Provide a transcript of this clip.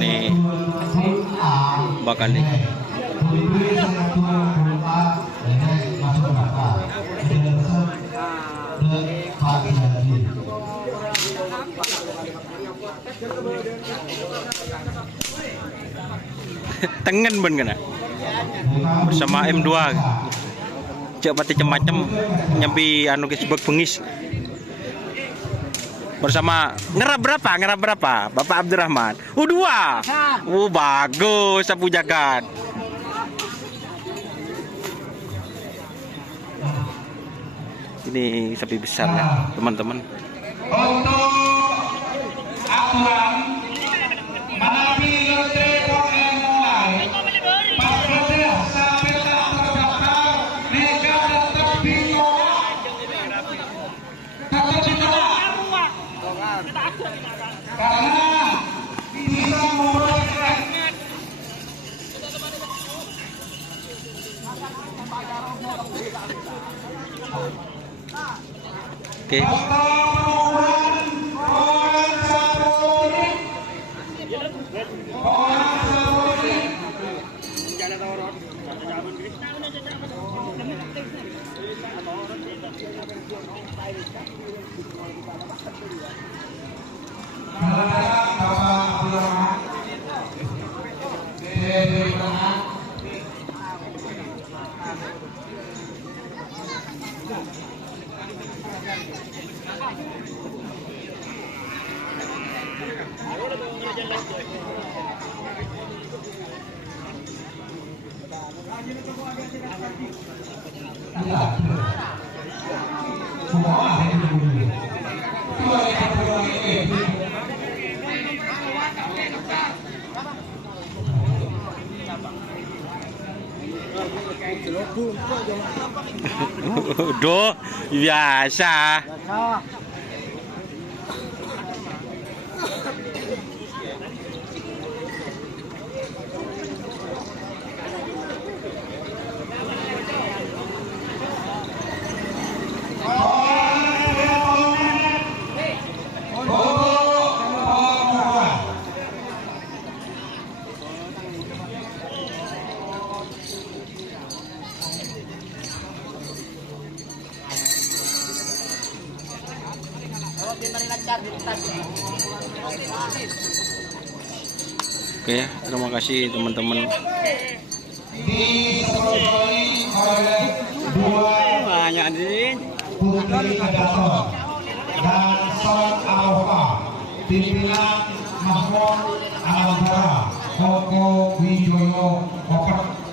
Nih bakal nih. Tengen ben kena bersama M2 cek pati macam nyambi anu kesebek bengis bersama ngerap berapa Bapak Abdurrahman 2 bagus sapu jagat ini sapi besar ya teman-teman. Untuk aturan menapi lotre yang mulai pas lotre sampai tak terdaftar mereka tetap bingung karena bisa memperoleh oke. Duh, biasa. Oke, terima kasih teman-teman. Disebutkan oleh dua Banyak nih. Putri Kedaton dan Son Alfa pimpinan Mahmud Anambara Koko Wijoyo Opat